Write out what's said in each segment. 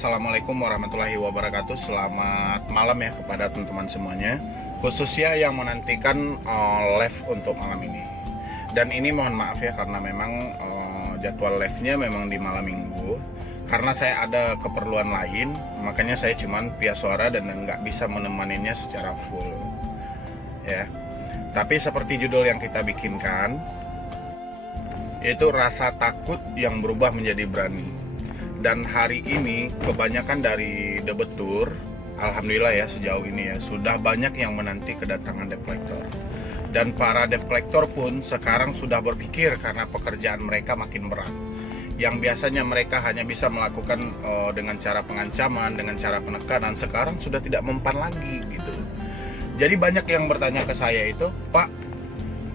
Assalamualaikum warahmatullahi wabarakatuh. Selamat malam ya kepada teman-teman semuanya, khususnya yang menantikan live untuk malam ini. Dan ini mohon maaf ya karena memang jadwal live-nya memang di malam minggu. Karena saya ada keperluan lain, makanya saya cuman via suara dan nggak bisa menemaninya secara full ya. Tapi seperti judul yang kita bikinkan, yaitu rasa takut yang berubah menjadi berani. Dan hari ini kebanyakan dari debetur, alhamdulillah ya sejauh ini ya sudah banyak yang menanti kedatangan debt collector. Dan para debt collector pun sekarang sudah berpikir karena pekerjaan mereka makin berat. Yang biasanya mereka hanya bisa melakukan dengan cara pengancaman, dengan cara penekanan, sekarang sudah tidak mempan lagi gitu. Jadi banyak yang bertanya ke saya itu, Pak,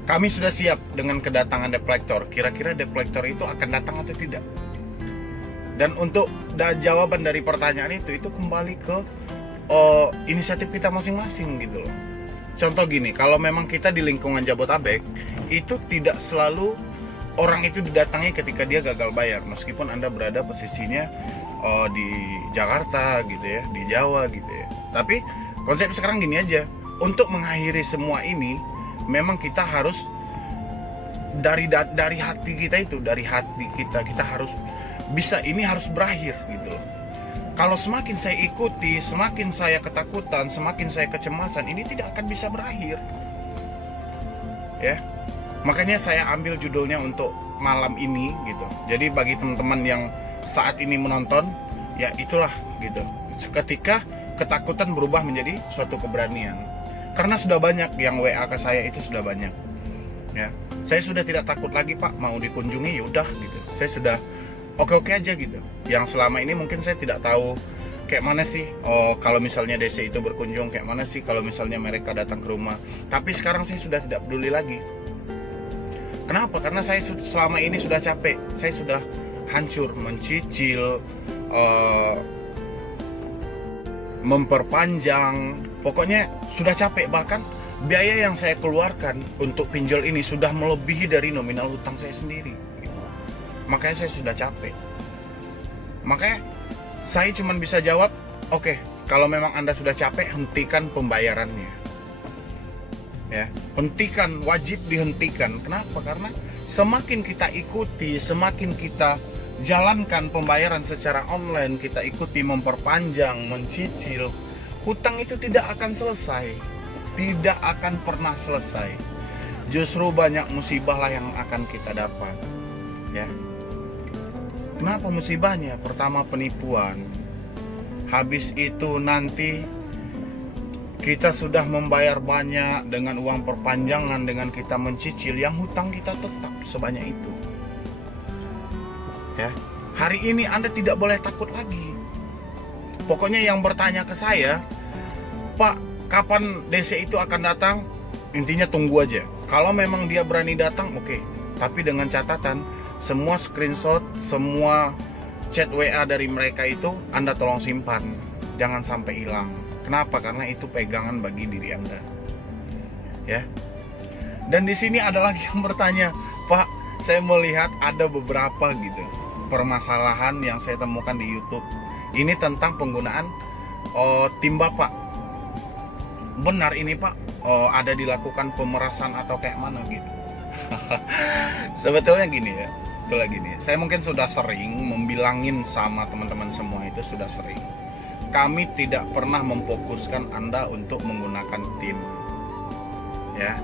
kami sudah siap dengan kedatangan debt collector. Kira-kira debt collector itu akan datang atau tidak? Dan untuk jawaban dari pertanyaan itu kembali ke inisiatif kita masing-masing gitu loh. Contoh gini, kalau memang kita di lingkungan Jabotabek, itu tidak selalu orang itu didatangi ketika dia gagal bayar. Meskipun Anda berada posisinya di Jakarta gitu ya, di Jawa gitu ya. Tapi konsep sekarang gini aja, untuk mengakhiri semua ini, memang kita harus dari hati kita itu, dari hati kita harus bisa, ini harus berakhir gitu loh. Kalau semakin saya ikuti, semakin saya ketakutan, semakin saya kecemasan, ini tidak akan bisa berakhir ya. Makanya saya ambil judulnya untuk malam ini gitu. Jadi bagi teman-teman yang saat ini menonton, ya itulah gitu, ketika ketakutan berubah menjadi suatu keberanian. Karena sudah banyak yang WA ke saya, itu sudah banyak ya. Saya sudah tidak takut lagi, Pak, mau dikunjungi yaudah gitu. Saya sudah oke-oke aja gitu. Yang selama ini mungkin saya tidak tahu kayak mana sih kalau misalnya DC itu berkunjung, kayak mana sih kalau misalnya mereka datang ke rumah. Tapi sekarang saya sudah tidak peduli lagi. Kenapa? Karena saya selama ini sudah capek. Saya sudah hancur, mencicil, memperpanjang. Pokoknya sudah capek. Bahkan biaya yang saya keluarkan untuk pinjol ini sudah melebihi dari nominal hutang saya sendiri. Makanya saya sudah capek. Makanya saya cuma bisa jawab, oke, kalau memang Anda sudah capek, hentikan pembayarannya ya. Hentikan, wajib dihentikan. Kenapa? Karena semakin kita ikuti, semakin kita jalankan pembayaran secara online, kita ikuti memperpanjang, mencicil, hutang itu tidak akan selesai. Tidak akan pernah selesai. Justru banyak musibah lah yang akan kita dapat ya. Kenapa musibahnya? Pertama penipuan. Habis itu nanti kita sudah membayar banyak dengan uang perpanjangan, dengan kita mencicil, yang hutang kita tetap sebanyak itu. Ya. Hari ini Anda tidak boleh takut lagi. Pokoknya yang bertanya ke saya, Pak, kapan DC itu akan datang? Intinya tunggu aja. Kalau memang dia berani datang, oke. Tapi dengan catatan, semua screenshot, semua chat WA dari mereka itu Anda tolong simpan, jangan sampai hilang. Kenapa? Karena itu pegangan bagi diri Anda ya. Dan di sini ada lagi yang bertanya, Pak, saya melihat ada beberapa gitu permasalahan yang saya temukan di YouTube ini tentang penggunaan tim Bapak. Benar ini, Pak, ada dilakukan pemerasan atau kayak mana gitu? Sebetulnya gini ya, itulah gini. Saya mungkin sudah sering membilangin sama teman-teman semua, itu sudah sering. Kami tidak pernah memfokuskan Anda untuk menggunakan tim ya.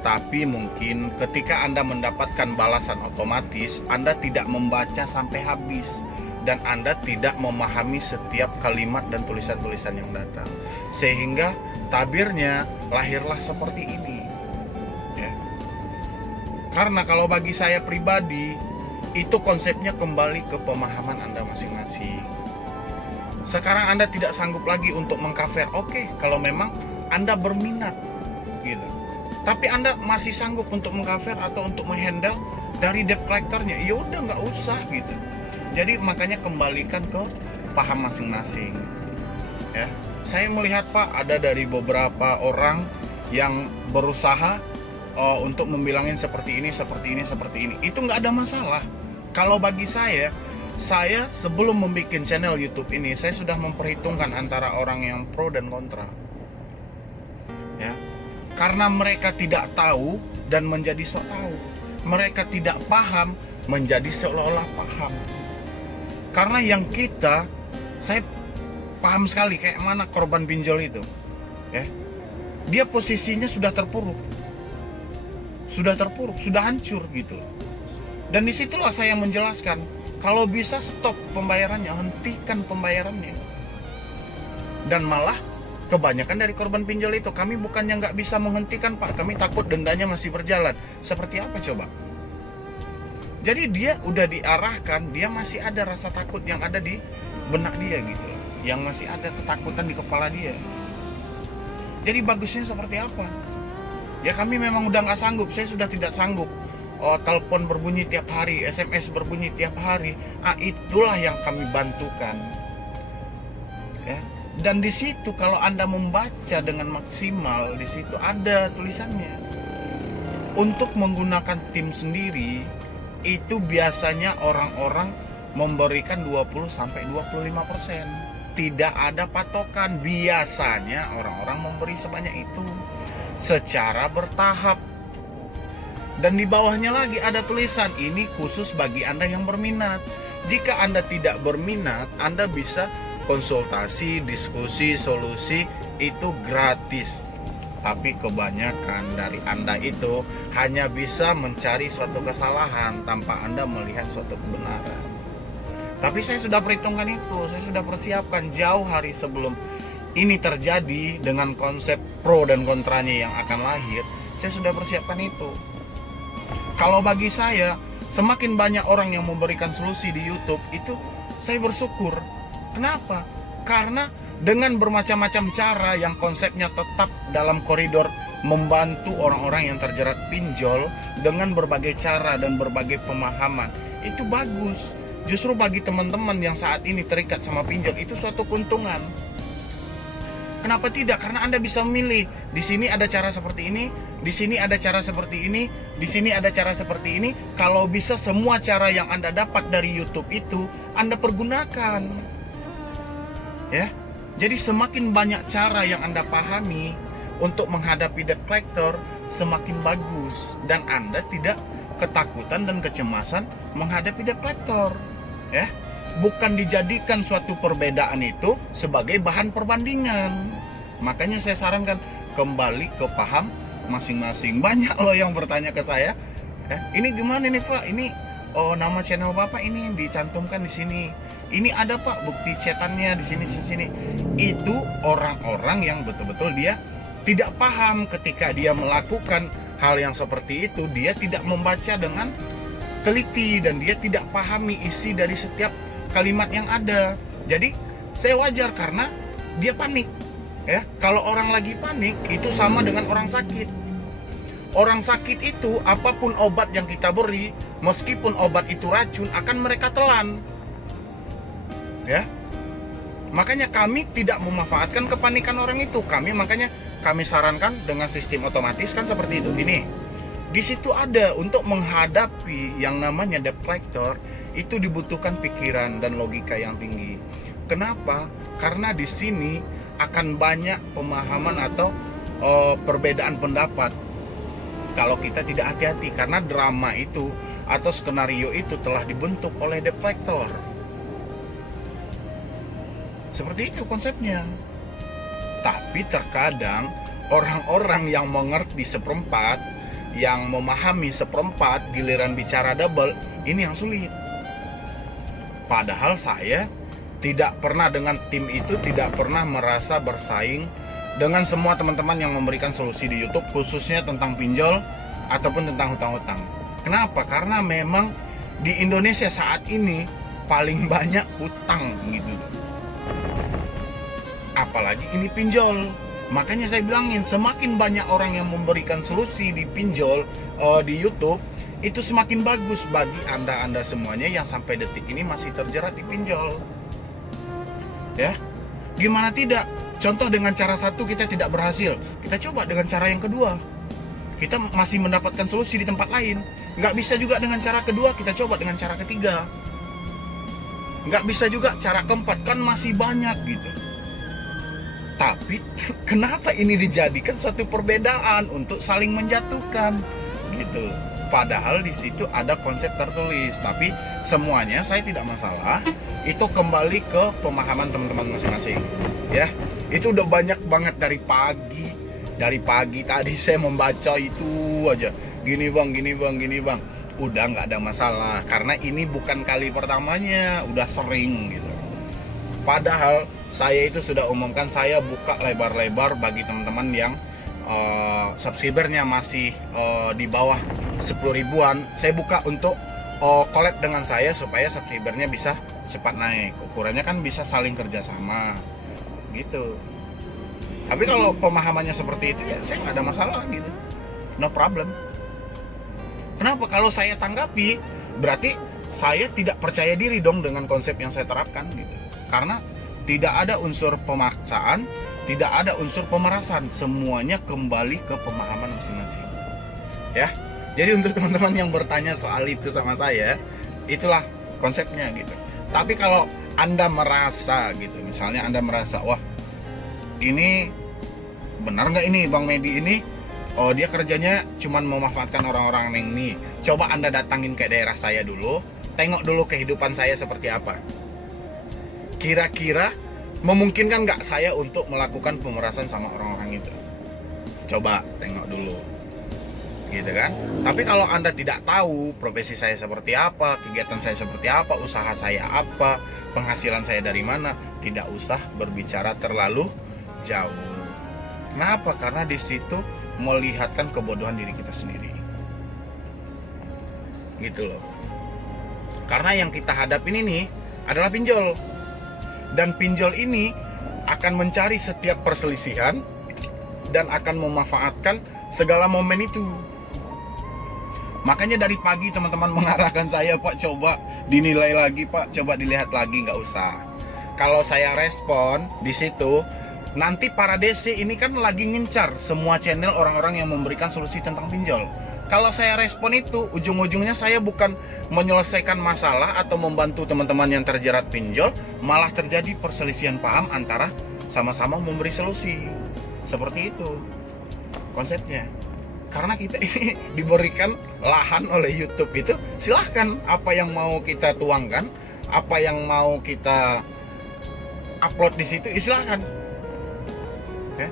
Tapi mungkin ketika Anda mendapatkan balasan otomatis, Anda tidak membaca sampai habis dan Anda tidak memahami setiap kalimat dan tulisan-tulisan yang datang. Sehingga tabirnya lahirlah seperti ini. Karena kalau bagi saya pribadi, itu konsepnya kembali ke pemahaman Anda masing-masing. Sekarang Anda tidak sanggup lagi untuk mengcover, oke, kalau memang Anda berminat gitu. Tapi Anda masih sanggup untuk mengcover atau untuk menghandle dari debt collectornya, ya udah nggak usah gitu. Jadi makanya kembalikan ke paham masing-masing ya. Saya melihat, Pak, ada dari beberapa orang yang berusaha untuk membilangin seperti ini. Itu nggak ada masalah. Kalau bagi saya Saya sebelum membuat channel YouTube ini, saya sudah memperhitungkan antara orang yang pro dan kontra. Ya. Karena mereka tidak tahu dan menjadi sok tahu. Mereka tidak paham menjadi seolah-olah paham. Karena yang saya paham sekali kayak mana korban pinjol itu. Ya. Dia posisinya sudah terpuruk. Sudah hancur gitu. Dan disitulah saya menjelaskan, kalau bisa stop pembayarannya, hentikan pembayarannya. Dan malah kebanyakan dari korban pinjol itu, kami bukannya nggak bisa menghentikan Pak, kami takut dendanya masih berjalan. Seperti apa coba? Jadi dia udah diarahkan, dia masih ada rasa takut yang ada di benak dia gitu, yang masih ada ketakutan di kepala dia. Jadi bagusnya seperti apa? Ya kami memang udah nggak sanggup, saya sudah tidak sanggup. Telepon berbunyi tiap hari, SMS berbunyi tiap hari. Itulah yang kami bantukan. Ya. Dan di situ kalau Anda membaca dengan maksimal, di situ ada tulisannya. Untuk menggunakan tim sendiri, itu biasanya orang-orang memberikan 20-25%. Tidak ada patokan. Biasanya orang-orang memberi sebanyak itu secara bertahap. Dan di bawahnya lagi ada tulisan, ini khusus bagi Anda yang berminat. Jika Anda tidak berminat, Anda bisa konsultasi, diskusi, solusi, itu gratis. Tapi kebanyakan dari Anda itu hanya bisa mencari suatu kesalahan tanpa Anda melihat suatu kebenaran. Tapi saya sudah perhitungkan itu, saya sudah persiapkan jauh hari sebelum ini terjadi dengan konsep pro dan kontranya yang akan lahir. Saya sudah persiapkan itu. Kalau bagi saya, semakin banyak orang yang memberikan solusi di YouTube, itu saya bersyukur. Kenapa? Karena dengan bermacam-macam cara yang konsepnya tetap dalam koridor membantu orang-orang yang terjerat pinjol dengan berbagai cara dan berbagai pemahaman, itu bagus. Justru bagi teman-teman yang saat ini terikat sama pinjol, itu suatu keuntungan. Kenapa tidak? Karena Anda bisa memilih. Di sini ada cara seperti ini, di sini ada cara seperti ini, di sini ada cara seperti ini. Kalau bisa semua cara yang Anda dapat dari YouTube itu Anda pergunakan. Ya. Jadi semakin banyak cara yang Anda pahami untuk menghadapi debt collector, semakin bagus, dan Anda tidak ketakutan dan kecemasan menghadapi debt collector. Ya. Bukan dijadikan suatu perbedaan itu sebagai bahan perbandingan. Makanya saya sarankan kembali ke paham masing-masing. Banyak loh yang bertanya ke saya, ini gimana nih Pak? Ini nama channel Bapak ini dicantumkan di sini. Ini ada Pak bukti chatannya di sini. Itu orang-orang yang betul-betul dia tidak paham ketika dia melakukan hal yang seperti itu. Dia tidak membaca dengan teliti dan dia tidak pahami isi dari setiap kalimat yang ada. Jadi saya wajar karena dia panik. Ya, kalau orang lagi panik itu sama dengan orang sakit. Orang sakit itu apapun obat yang kita beri, meskipun obat itu racun, akan mereka telan. Ya. Makanya kami tidak memanfaatkan kepanikan orang itu. Makanya kami sarankan dengan sistem otomatis kan seperti itu. Ini di situ ada untuk menghadapi yang namanya debt collector. Itu dibutuhkan pikiran dan logika yang tinggi. Kenapa? Karena di sini akan banyak pemahaman atau perbedaan pendapat kalau kita tidak hati-hati, karena drama itu atau skenario itu telah dibentuk oleh debt collector. Seperti itu konsepnya. Tapi terkadang orang-orang yang mengerti seperempat, yang memahami seperempat, giliran bicara double, ini yang sulit. Padahal saya tidak pernah dengan tim itu, tidak pernah merasa bersaing dengan semua teman-teman yang memberikan solusi di YouTube, khususnya tentang pinjol ataupun tentang hutang-hutang. Kenapa? Karena memang di Indonesia saat ini paling banyak hutang gitu. Apalagi ini pinjol. Makanya saya bilangin, semakin banyak orang yang memberikan solusi di pinjol di YouTube, itu semakin bagus bagi Anda semuanya yang sampai detik ini masih terjerat di pinjol. Ya, gimana tidak? Contoh dengan cara satu kita tidak berhasil, kita coba dengan cara yang kedua. Kita masih mendapatkan solusi di tempat lain. Nggak bisa juga dengan cara kedua, kita coba dengan cara ketiga. nggak bisa juga cara keempat, kan masih banyak gitu. Tapi kenapa ini dijadikan suatu perbedaan untuk saling menjatuhkan gitu? Padahal di situ ada konsep tertulis, tapi semuanya saya tidak masalah. Itu kembali ke pemahaman teman-teman masing-masing, ya. Itu udah banyak banget dari pagi tadi saya membaca itu aja. Gini bang, udah nggak ada masalah karena ini bukan kali pertamanya, udah sering gitu. Padahal saya itu sudah umumkan, saya buka lebar-lebar bagi teman-teman yang subscribernya masih di bawah 10 ribuan. Saya buka untuk collab dengan saya supaya subscribernya bisa cepat naik. Ukurannya kan bisa saling kerjasama gitu. Tapi kalau pemahamannya seperti itu ya saya nggak ada masalah gitu, no problem. Kenapa? Kalau saya tanggapi berarti saya tidak percaya diri dong dengan konsep yang saya terapkan gitu. Karena tidak ada unsur pemaksaan, tidak ada unsur pemerasan, semuanya kembali ke pemahaman masing-masing. Ya. Jadi untuk teman-teman yang bertanya soal itu sama saya, itulah konsepnya gitu. Tapi kalau Anda merasa gitu, misalnya Anda merasa, wah ini benar nggak ini Bang Medi ini, oh dia kerjanya cuman memanfaatkan orang-orang yang ini. Coba Anda datangin ke daerah saya dulu, tengok dulu kehidupan saya seperti apa. Kira-kira memungkinkan nggak saya untuk melakukan pemerasan sama orang-orang itu? Coba tengok dulu, gitu kan? Tapi kalau Anda tidak tahu profesi saya seperti apa, kegiatan saya seperti apa, usaha saya apa, penghasilan saya dari mana, tidak usah berbicara terlalu jauh. Kenapa? Karena di situ melihatkan kebodohan diri kita sendiri, gitu loh. Karena yang kita hadapin ini adalah pinjol. Dan pinjol ini akan mencari setiap perselisihan dan akan memanfaatkan segala momen itu. Makanya dari pagi teman-teman mengarahkan saya, Pak coba dinilai lagi, Pak coba dilihat lagi, nggak usah. Kalau saya respon di situ, nanti para DC ini kan lagi ngincar semua channel orang-orang yang memberikan solusi tentang pinjol. Kalau saya respon itu, ujung-ujungnya saya bukan menyelesaikan masalah atau membantu teman-teman yang terjerat pinjol, malah terjadi perselisihan paham antara sama-sama memberi solusi. Seperti itu konsepnya. Karena kita ini diberikan lahan oleh YouTube itu, silahkan apa yang mau kita tuangkan, apa yang mau kita upload di situ, silahkan. Ya.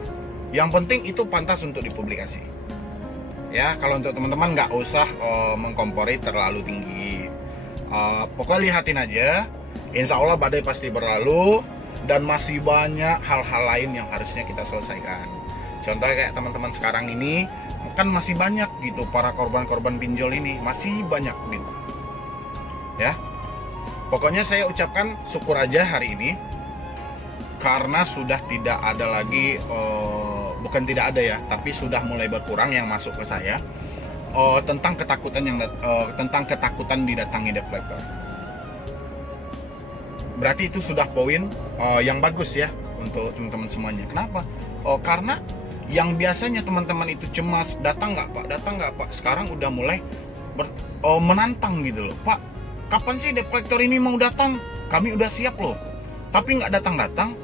Yang penting itu pantas untuk dipublikasi. Ya, kalau untuk teman-teman nggak usah mengkompori terlalu tinggi. Pokoknya lihatin aja, insya Allah badai pasti berlalu dan masih banyak hal-hal lain yang harusnya kita selesaikan. Contohnya kayak teman-teman sekarang ini kan masih banyak gitu para korban-korban pinjol ini, masih banyak gitu. Ya, pokoknya saya ucapkan syukur aja hari ini karena sudah tidak ada lagi bukan tidak ada ya, tapi sudah mulai berkurang yang masuk ke saya tentang ketakutan didatangi debt collector. Berarti itu sudah poin yang bagus ya untuk teman-teman semuanya. Kenapa? Karena yang biasanya teman-teman itu cemas, datang nggak Pak, sekarang udah mulai menantang gitu loh. Pak, kapan sih debt collector ini mau datang? Kami udah siap loh, tapi nggak datang-datang.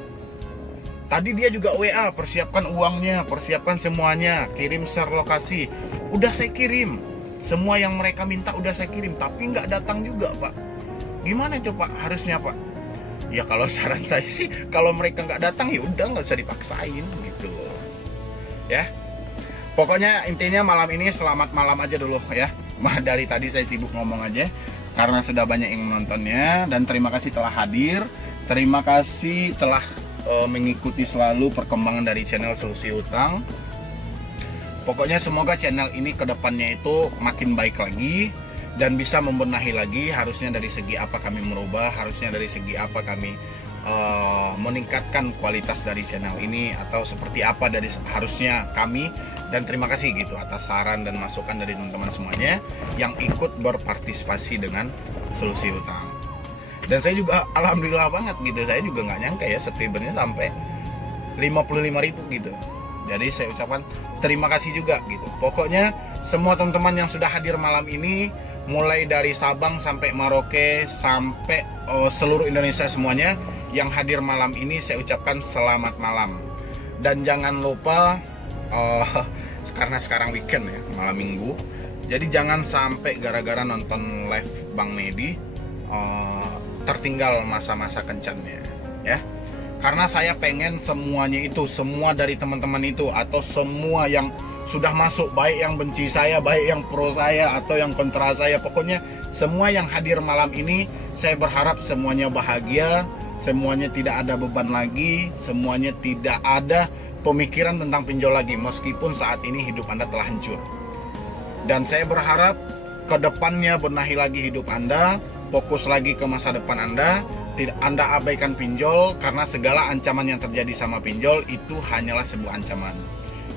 Tadi dia juga WA, persiapkan uangnya, persiapkan semuanya, kirim share lokasi. Udah saya kirim, semua yang mereka minta udah saya kirim, tapi nggak datang juga Pak. Gimana itu Pak? Harusnya Pak? Ya kalau saran saya sih, kalau mereka nggak datang ya udah nggak usah dipaksain gitu. Ya, pokoknya intinya malam ini selamat malam aja dulu ya. Dari tadi saya sibuk ngomong aja karena sudah banyak yang menontonnya, dan terima kasih telah hadir, terima kasih telah mengikuti selalu perkembangan dari channel Solusi Utang. Pokoknya semoga channel ini kedepannya itu makin baik lagi dan bisa membenahi lagi, harusnya dari segi apa kami merubah, harusnya dari segi apa kami meningkatkan kualitas dari channel ini, atau seperti apa dari harusnya kami. Dan terima kasih gitu atas saran dan masukan dari teman-teman semuanya yang ikut berpartisipasi dengan Solusi Utang. Dan saya juga alhamdulillah banget gitu, saya juga nggak nyangka ya subscribernya sampai 55.000 gitu. Jadi saya ucapkan terima kasih juga gitu. Pokoknya semua teman-teman yang sudah hadir malam ini, mulai dari Sabang sampai Merauke sampai seluruh Indonesia semuanya yang hadir malam ini, saya ucapkan selamat malam. Dan jangan lupa karena sekarang weekend ya, malam minggu, jadi jangan sampai gara-gara nonton live Bang Nedi tertinggal masa-masa kencannya ya. Karena saya pengen semuanya itu, semua dari teman-teman itu, atau semua yang sudah masuk, baik yang benci saya, baik yang pro saya, atau yang kontra saya, pokoknya semua yang hadir malam ini, saya berharap semuanya bahagia, semuanya tidak ada beban lagi, semuanya tidak ada pemikiran tentang pinjol lagi, meskipun saat ini hidup Anda telah hancur. Dan saya berharap ke depannya benahi lagi hidup Anda, fokus lagi ke masa depan Anda, tidak Anda abaikan pinjol, karena segala ancaman yang terjadi sama pinjol itu hanyalah sebuah ancaman.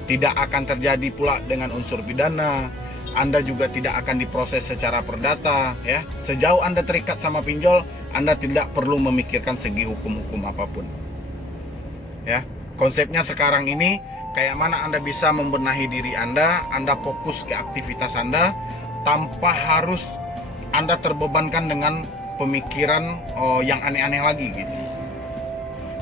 Tidak akan terjadi pula dengan unsur pidana. Anda juga tidak akan diproses secara perdata ya. Sejauh Anda terikat sama pinjol, Anda tidak perlu memikirkan segi hukum-hukum apapun. Ya. Konsepnya sekarang ini kayak mana Anda bisa membenahi diri Anda fokus ke aktivitas Anda tanpa harus Anda terbebankan dengan pemikiran yang aneh-aneh lagi gitu.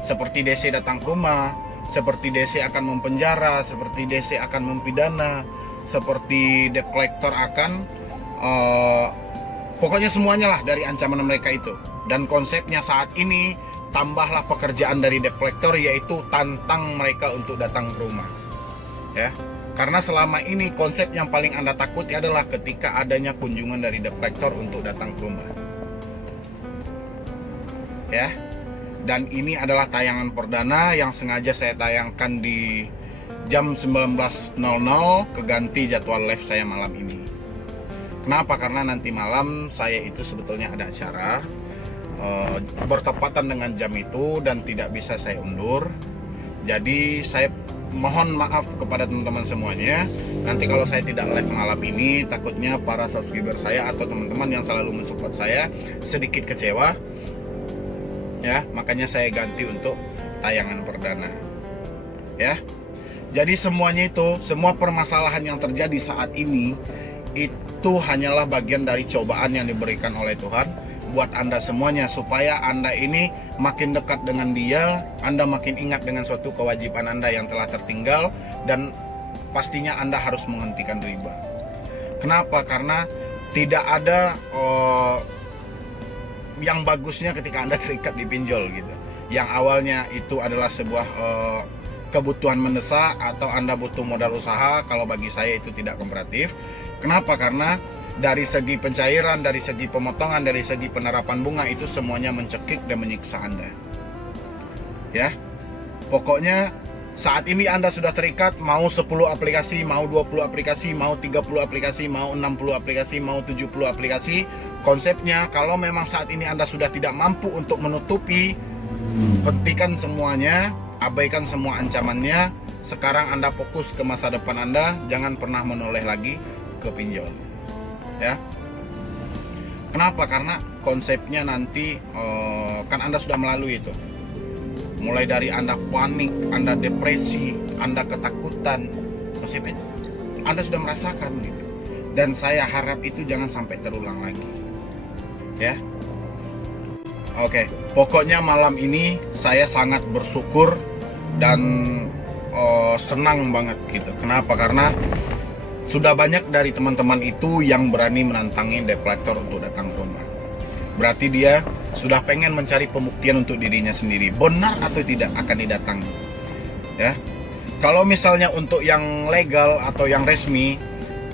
Seperti DC datang ke rumah, seperti DC akan mempenjara, seperti DC akan mempidana, seperti debt collector akan pokoknya semuanya lah dari ancaman mereka itu. Dan konsepnya saat ini tambahlah pekerjaan dari debt collector, yaitu tantang mereka untuk datang ke rumah ya. Karena selama ini konsep yang paling Anda takuti adalah ketika adanya kunjungan dari debt collector untuk datang ke rumah ya. Dan ini adalah tayangan perdana yang sengaja saya tayangkan di jam 19.00 keganti jadwal live saya malam ini. Kenapa? Karena nanti malam saya itu sebetulnya ada acara bertepatan dengan jam itu dan tidak bisa saya undur. Jadi saya mohon maaf kepada teman-teman semuanya. Nanti kalau saya tidak live malam ini, takutnya para subscriber saya atau teman-teman yang selalu mensupport saya sedikit kecewa ya, makanya saya ganti untuk tayangan perdana ya. Jadi semuanya itu, semua permasalahan yang terjadi saat ini itu hanyalah bagian dari cobaan yang diberikan oleh Tuhan buat Anda semuanya, supaya Anda ini makin dekat dengan Dia, Anda makin ingat dengan suatu kewajiban Anda yang telah tertinggal, dan pastinya Anda harus menghentikan riba. Kenapa? Karena tidak ada yang bagusnya ketika Anda terikat di pinjol gitu. Yang awalnya itu adalah sebuah kebutuhan mendesak atau Anda butuh modal usaha, kalau bagi saya itu tidak komparatif. Kenapa? Karena dari segi pencairan, dari segi pemotongan, dari segi penerapan bunga itu semuanya mencekik dan menyiksa Anda. Ya. Pokoknya saat ini Anda sudah terikat, mau 10 aplikasi, mau 20 aplikasi, mau 30 aplikasi, mau 60 aplikasi, mau 70 aplikasi. Konsepnya kalau memang saat ini Anda sudah tidak mampu untuk menutupi, hentikan semuanya, abaikan semua ancamannya. Sekarang Anda fokus ke masa depan Anda, jangan pernah menoleh lagi ke pinjol. Ya. Kenapa? Karena konsepnya nanti kan Anda sudah melalui itu. Mulai dari Anda panik, Anda depresi, Anda ketakutan, konsepnya Anda sudah merasakan gitu. Dan saya harap itu jangan sampai terulang lagi. Ya. Oke, pokoknya malam ini saya sangat bersyukur dan senang banget gitu. Kenapa? Karena sudah banyak dari teman-teman itu yang berani menantangi debt collector untuk datang ke rumah. Berarti dia sudah pengen mencari pembuktian untuk dirinya sendiri, benar atau tidak akan didatangi. Ya. Kalau misalnya untuk yang legal atau yang resmi,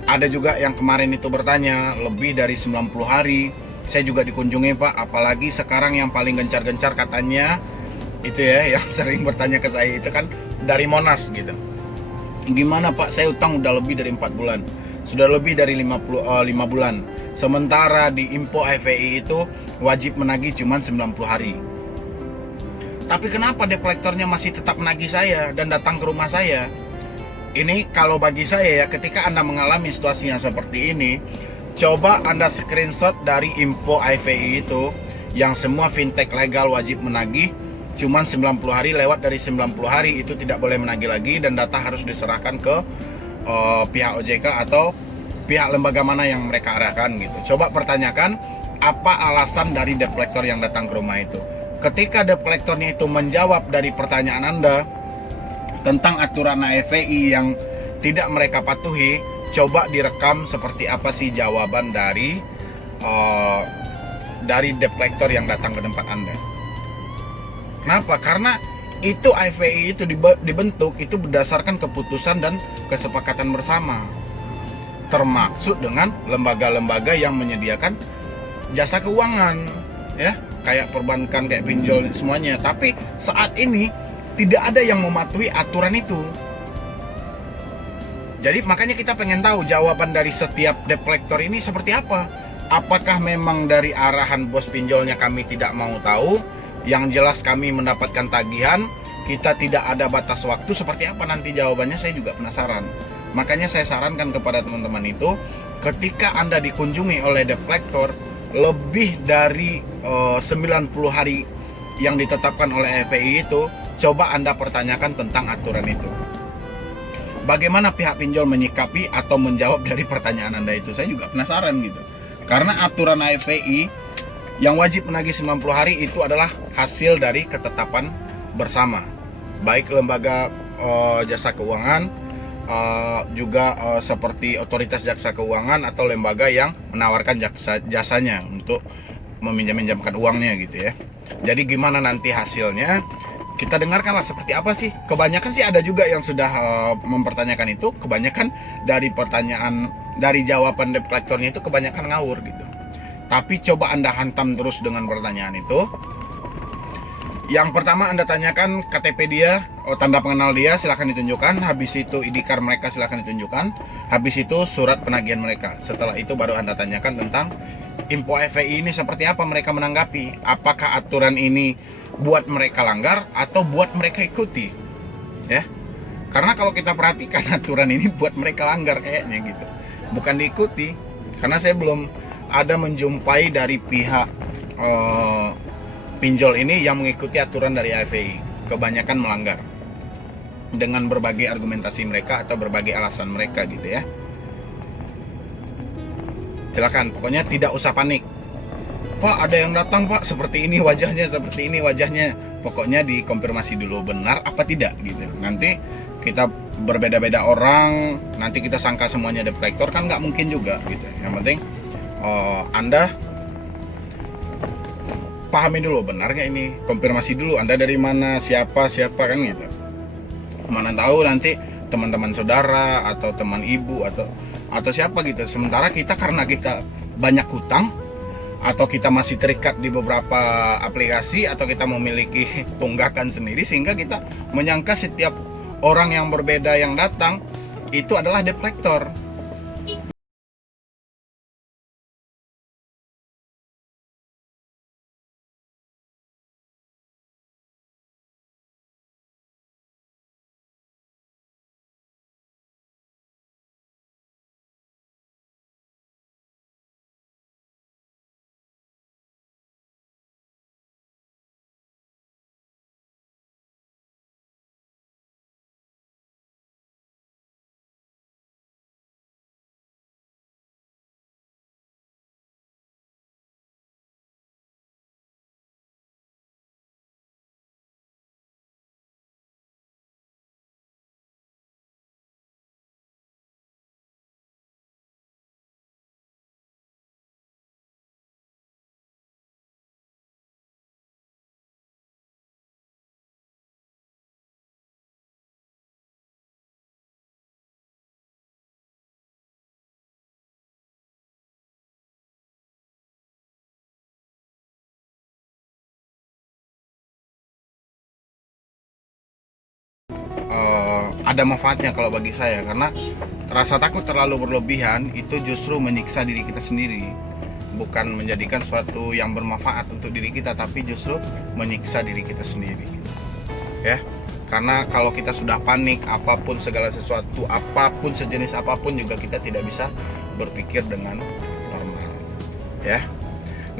ada juga yang kemarin itu bertanya lebih dari 90 hari. Saya juga dikunjungi Pak, apalagi sekarang yang paling gencar-gencar katanya itu ya, yang sering bertanya ke saya itu kan dari Monas gitu. Gimana Pak, saya utang udah lebih dari 4 bulan, sudah lebih dari 5 bulan. Sementara di Info FEI itu wajib menagih cuma 90 hari. Tapi kenapa debt collectornya masih tetap menagih saya dan datang ke rumah saya? Ini kalau bagi saya ya, ketika Anda mengalami situasi yang seperti ini, coba Anda screenshot dari Info FEI itu yang semua fintech legal wajib menagih cuman 90 hari, lewat dari 90 hari itu tidak boleh menagih lagi dan data harus diserahkan ke pihak OJK atau pihak lembaga mana yang mereka arahkan gitu. Coba pertanyakan apa alasan dari debt collector yang datang ke rumah itu. Ketika debt collectornya itu menjawab dari pertanyaan Anda tentang aturan AFPI yang tidak mereka patuhi, coba direkam seperti apa sih jawaban dari debt collector yang datang ke tempat Anda. Kenapa? Karena itu AFPI itu dibentuk itu berdasarkan keputusan dan kesepakatan bersama, termaksud dengan lembaga-lembaga yang menyediakan jasa keuangan, ya, kayak perbankan, kayak pinjol semuanya. Tapi saat ini tidak ada yang mematuhi aturan itu. Jadi makanya kita pengen tahu jawaban dari setiap debt collector ini seperti apa. Apakah memang dari arahan bos pinjolnya kami tidak mau tahu? Yang jelas kami mendapatkan tagihan, kita tidak ada batas waktu, seperti apa nanti jawabannya saya juga penasaran. Makanya saya sarankan kepada teman-teman itu, ketika Anda dikunjungi oleh debt collector lebih dari 90 hari yang ditetapkan oleh FPI itu, coba Anda pertanyakan tentang aturan itu. Bagaimana pihak pinjol menyikapi atau menjawab dari pertanyaan Anda itu? Saya juga penasaran gitu. Karena aturan AFPI yang wajib menagih 90 hari itu adalah hasil dari ketetapan bersama, baik lembaga jasa keuangan, juga seperti otoritas jasa keuangan atau lembaga yang menawarkan jasanya untuk meminjamkan uangnya gitu ya. Jadi gimana nanti hasilnya, kita dengarkanlah seperti apa sih. Kebanyakan sih ada juga yang sudah mempertanyakan itu. Kebanyakan dari pertanyaan, dari jawaban debt collectornya itu kebanyakan ngawur gitu. Tapi coba Anda hantam terus dengan pertanyaan itu. Yang pertama Anda tanyakan KTP dia, tanda pengenal dia silahkan ditunjukkan. Habis itu ID card mereka silahkan ditunjukkan. Habis itu surat penagihan mereka. Setelah itu baru Anda tanyakan tentang info FPI ini seperti apa mereka menanggapi. Apakah aturan ini buat mereka langgar atau buat mereka ikuti, ya? Karena kalau kita perhatikan aturan ini buat mereka langgar kayaknya gitu, bukan diikuti. Karena saya belum ada menjumpai dari pihak pinjol ini yang mengikuti aturan dari AFPI. Kebanyakan melanggar dengan berbagai argumentasi mereka atau berbagai alasan mereka gitu ya. Silakan, pokoknya tidak usah panik. Pak, ada yang datang Pak, seperti ini wajahnya, seperti ini wajahnya. Pokoknya dikonfirmasi dulu benar apa tidak gitu. Nanti kita berbeda-beda orang, nanti kita sangka semuanya debt collector, kan nggak mungkin juga gitu. Yang penting Anda pahami dulu benar nggak ini, konfirmasi dulu Anda dari mana, siapa kan gitu. Mana tahu nanti teman-teman saudara atau teman ibu atau siapa gitu. Sementara kita karena kita banyak hutang atau kita masih terikat di beberapa aplikasi atau kita memiliki tunggakan sendiri, sehingga kita menyangka setiap orang yang berbeda yang datang itu adalah debt collector. Ada manfaatnya kalau bagi saya, karena rasa takut terlalu berlebihan itu justru menyiksa diri kita sendiri, bukan menjadikan suatu yang bermanfaat untuk diri kita, tapi justru menyiksa diri kita sendiri ya. Karena kalau kita sudah panik, apapun segala sesuatu, apapun sejenis apapun juga kita tidak bisa berpikir dengan normal ya.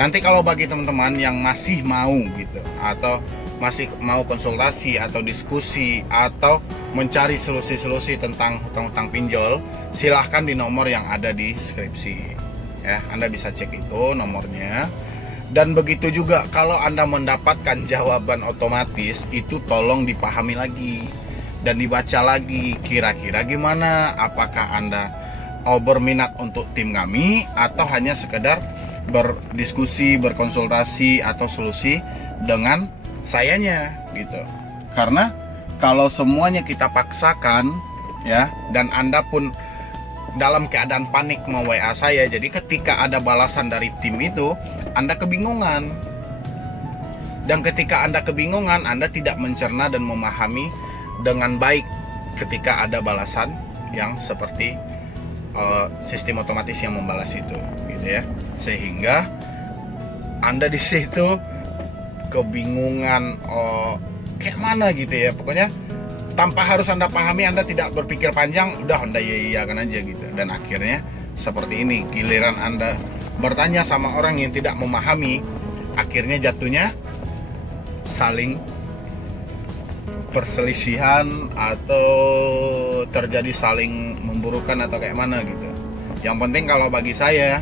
Nanti kalau bagi teman-teman yang masih mau gitu atau masih mau konsultasi atau diskusi atau mencari solusi-solusi tentang hutang-hutang pinjol, silahkan di nomor yang ada di deskripsi ya. Anda bisa cek itu nomornya. Dan begitu juga kalau Anda mendapatkan jawaban otomatis, itu tolong dipahami lagi dan dibaca lagi, kira-kira gimana, apakah Anda berminat untuk tim kami atau hanya sekedar berdiskusi, berkonsultasi atau solusi dengan sayanya gitu. Karena kalau semuanya kita paksakan ya, dan Anda pun dalam keadaan panik mau WA saya, jadi ketika ada balasan dari tim itu Anda kebingungan. Dan ketika Anda kebingungan, Anda tidak mencerna dan memahami dengan baik ketika ada balasan yang seperti sistem otomatis yang membalas itu gitu ya. Sehingga Anda di situ kebingungan kayak mana gitu ya. Pokoknya tanpa harus Anda pahami, Anda tidak berpikir panjang, udah Anda iya-iyakan aja gitu. Dan akhirnya seperti ini, giliran Anda bertanya sama orang yang tidak memahami, akhirnya jatuhnya saling perselisihan atau terjadi saling memburukan atau kayak mana gitu. Yang penting kalau bagi saya,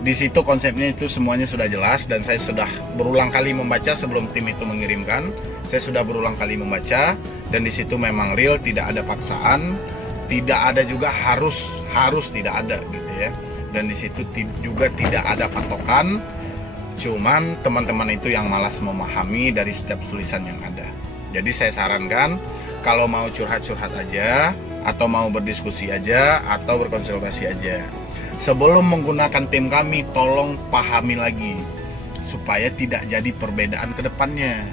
di situ konsepnya itu semuanya sudah jelas, dan saya sudah berulang kali membaca sebelum tim itu mengirimkan. Saya sudah berulang kali membaca, dan di situ memang real, tidak ada paksaan, tidak ada juga harus tidak ada gitu ya. Dan di situ juga tidak ada patokan, cuman teman-teman itu yang malas memahami dari setiap tulisan yang ada. Jadi saya sarankan kalau mau curhat-curhat aja, atau mau berdiskusi aja, atau berkonsultasi aja, sebelum menggunakan tim kami, tolong pahami lagi supaya tidak jadi perbedaan ke depannya.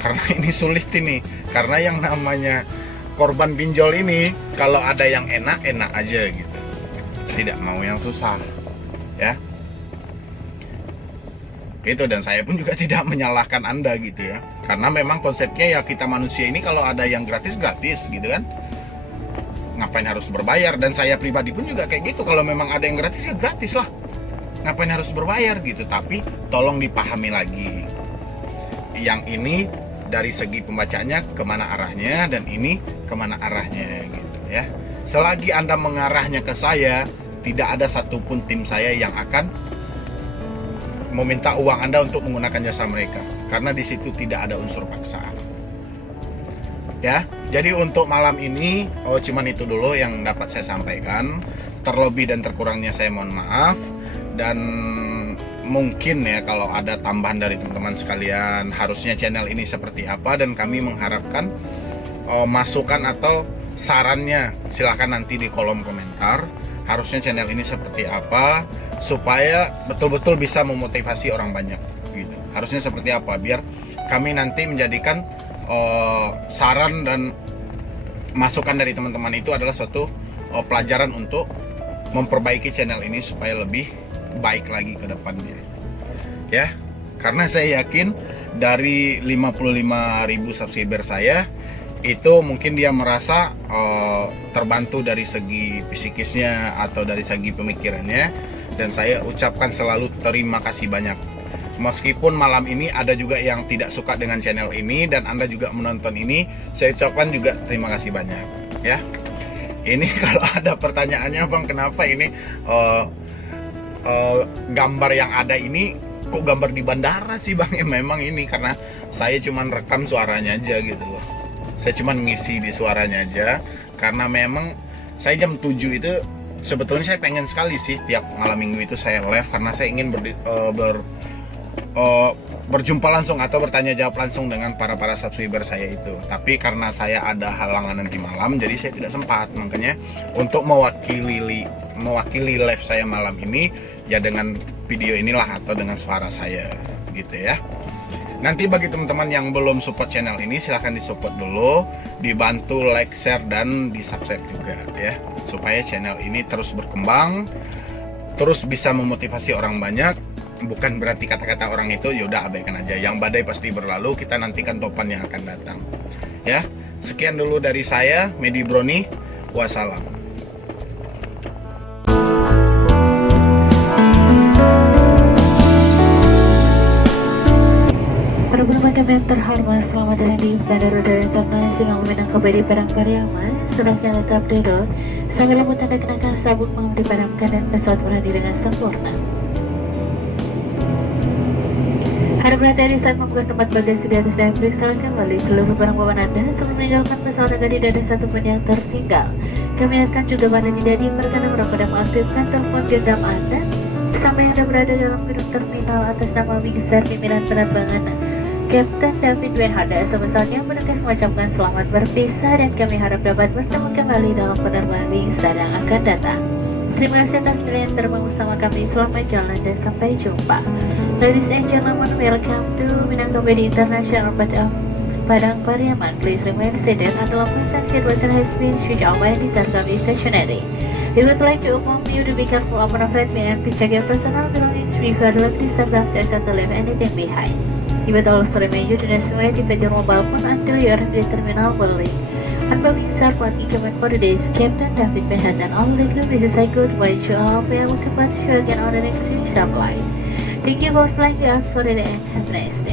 Karena ini sulit ini. Karena yang namanya korban pinjol ini, kalau ada yang enak aja gitu. Tidak mau yang susah. Ya. Gitu, dan saya pun juga tidak menyalahkan Anda gitu ya. Karena memang konsepnya ya kita manusia ini kalau ada yang gratis gitu kan. Ngapain harus berbayar? Dan saya pribadi pun juga kayak gitu. Kalau memang ada yang gratis ya gratis lah. Ngapain harus berbayar gitu. Tapi tolong dipahami lagi. Yang ini dari segi pembacanya kemana arahnya, dan ini kemana arahnya gitu ya. Selagi Anda mengarahnya ke saya, tidak ada satupun tim saya yang akan meminta uang Anda untuk menggunakan jasa mereka, karena di situ tidak ada unsur paksaan. Ya, jadi untuk malam ini cuman itu dulu yang dapat saya sampaikan. Terlebih dan terkurangnya saya mohon maaf, dan mungkin ya kalau ada tambahan dari teman-teman sekalian, harusnya channel ini seperti apa, dan kami mengharapkan masukan atau sarannya silahkan nanti di kolom komentar. Harusnya channel ini seperti apa supaya betul-betul bisa memotivasi orang banyak gitu. Harusnya seperti apa biar kami nanti menjadikan saran dan masukan dari teman-teman itu adalah suatu pelajaran untuk memperbaiki channel ini supaya lebih baik lagi ke depannya. Ya, karena saya yakin dari 55.000 subscriber saya itu mungkin dia merasa terbantu dari segi psikisnya atau dari segi pemikirannya, dan saya ucapkan selalu terima kasih banyak. Meskipun malam ini ada juga yang tidak suka dengan channel ini dan Anda juga menonton ini, saya ucapkan juga terima kasih banyak ya. Ini kalau ada pertanyaannya, Bang, kenapa ini gambar yang ada ini kok gambar di bandara sih, Bang? Ya memang ini karena saya cuman rekam suaranya aja gitu loh. Saya cuma ngisi di suaranya aja, karena memang saya jam 7 itu sebetulnya saya pengen sekali sih tiap malam minggu itu saya live, karena saya ingin berjumpa langsung atau bertanya jawab langsung dengan para subscriber saya itu. Tapi karena saya ada halangan nanti malam, jadi saya tidak sempat. Makanya untuk mewakili live saya malam ini ya dengan video inilah atau dengan suara saya gitu ya. Nanti bagi teman-teman yang belum support channel ini, silahkan disupport dulu, dibantu like, share, dan di subscribe juga ya, supaya channel ini terus berkembang, terus bisa memotivasi orang banyak. Bukan berarti kata-kata orang itu yaudah abaikan aja, yang badai pasti berlalu, kita nantikan topan yang akan datang ya. Sekian dulu dari saya, Medi Broni, wassalam. Beberapa kami yang terhormat, selamat datang di Bandara Udara Internasional Minang KBRI Padang Pariaman. Setelahnya lengkap duduk, sambil lampu tanda kenakan sabuk pengemudi dipadamkan dan pesawat berhenti dengan sempurna. Harap berhati-hati saat membuka tempat bagasi di atas dan periksa kembali seluruh barang bawaan Anda sebelum meninggalkan pesawat agar tidak ada satupun yang tertinggal. Kami ingatkan juga pada tidak diperkenankan merokok dan mengaktifkan telepon genggam Anda sampai Anda berada dalam gedung terminal atas nama besar pimpinan penerbangan Kapten David Wenhada. Sebesarnya petugas mengucapkan selamat berpisah dan kami harap dapat bertemu kembali dalam penerbangan besar yang akan datang. Terima kasih atas pilihan terbang bersama kami. Selamat jalan dan sampai jumpa. Ladies and gentlemen, welcome to Minang KBRI International Padang Pariaman. Please remain seated until a person situation has been switched off and disaster is stationary. We would like to inform you to be careful of unafraid and to check your personal belongings before you leave this substance and to leave anything behind. We would also remind you to not activate your mobile phone until you are at the terminal building. Unboxing sir, party comment for today's Captain David Manhattan. All the crew, this is a goodbye to all. We will come back to you again on the next series of life. Thank you for flying with us for today and have a nice day.